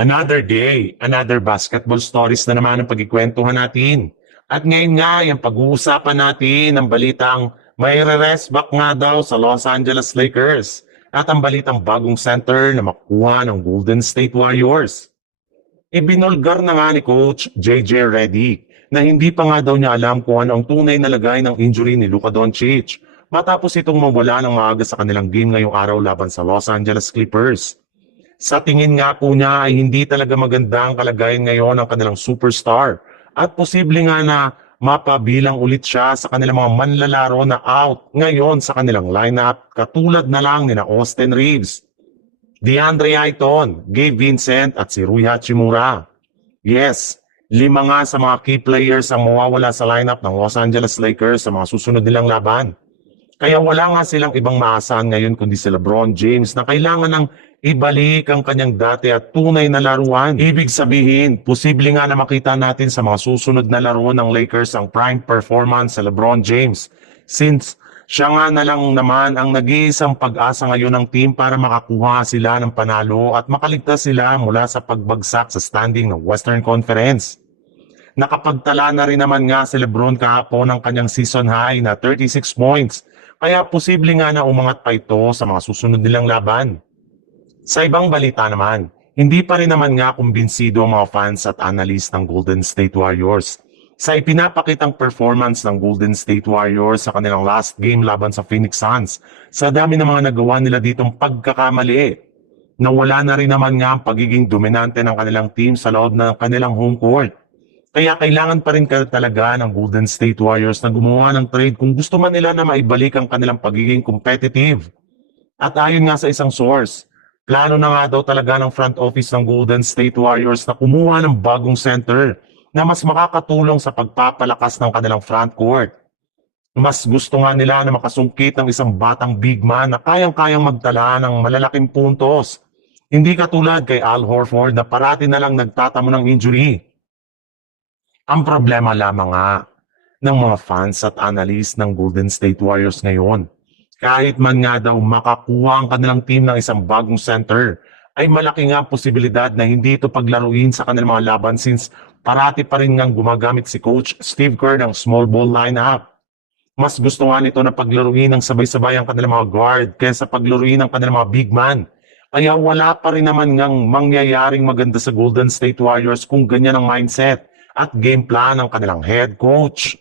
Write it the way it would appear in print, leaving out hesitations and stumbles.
Another day, another basketball stories na naman ang pagkikwentuhan natin. At ngayon nga, yung pag-uusapan natin ang balitang may re-rest back nga daw sa Los Angeles Lakers at ang balitang bagong center na makuha ng Golden State Warriors. Ibinulgar na nga ni Coach JJ Redick na hindi pa nga daw niya alam kung ano ang tunay na lagay ng injury ni Luka Doncic matapos itong mawala ng maaga sa kanilang game ngayong araw laban sa Los Angeles Clippers. Sa tingin nga po niya ay hindi talaga maganda ang kalagayan ngayon ng kanilang superstar at posible nga na mapabilang ulit siya sa kanilang mga manlalaro na out ngayon sa kanilang lineup katulad na lang ni na Austin Reeves, DeAndre Ayton, Gabe Vincent at si Rui Hachimura. Yes, 5 nga sa mga key players ang mawawala sa lineup ng Los Angeles Lakers sa mga susunod nilang laban. Kaya wala nga silang ibang maasahan ngayon kundi si LeBron James na kailangan ng ibalik ang kanyang dati at tunay na laruan. Ibig sabihin, posible nga na makita natin sa mga susunod na laro ng Lakers ang prime performance sa LeBron James since siya nga na lang naman ang nag-iisang pag-asa ngayon ng team para makakuha sila ng panalo at makaligtas sila mula sa pagbagsak sa standing ng Western Conference. Nakapagtala na rin naman nga si LeBron kahapon ng kanyang season high na 36 points. Kaya posible nga na umangat pa ito sa mga susunod nilang laban. Sa ibang balita naman, hindi pa rin naman nga kumbinsido ang mga fans at analyst ng Golden State Warriors sa ipinapakitang performance ng Golden State Warriors sa kanilang last game laban sa Phoenix Suns. Sa dami ng mga nagawa nila ditong pagkakamali, nawala na rin naman nga ang pagiging dominante ng kanilang team sa loob ng kanilang home court. Kaya kailangan pa rin talaga ng Golden State Warriors na gumawa ng trade kung gusto man nila na maibalik ang kanilang pagiging competitive. At ayon nga sa isang source, plano na nga daw talaga ng front office ng Golden State Warriors na kumuha ng bagong center na mas makakatulong sa pagpapalakas ng kanilang front court. Mas gusto nga nila na makasungkit ng isang batang big man na kayang-kayang magtala ng malalaking puntos. Hindi katulad kay Al Horford na parati na lang nagtatamo ng injury. Ang problema lamang nga ng mga fans at analyst ng Golden State Warriors ngayon, kahit man nga daw makakuha ang kanilang team ng isang bagong center, ay malaki nga posibilidad na hindi ito paglaruin sa kanilang mga laban since parati pa rin ngang gumagamit si Coach Steve Kerr ng small ball lineup. Mas gusto nga nito na paglaruin ng sabay-sabay ang kanilang mga guard kaysa paglaruin ng kanilang mga big man. Kaya wala pa rin naman ngang mangyayaring maganda sa Golden State Warriors kung ganyan ang mindset at game plan ng kanilang head coach.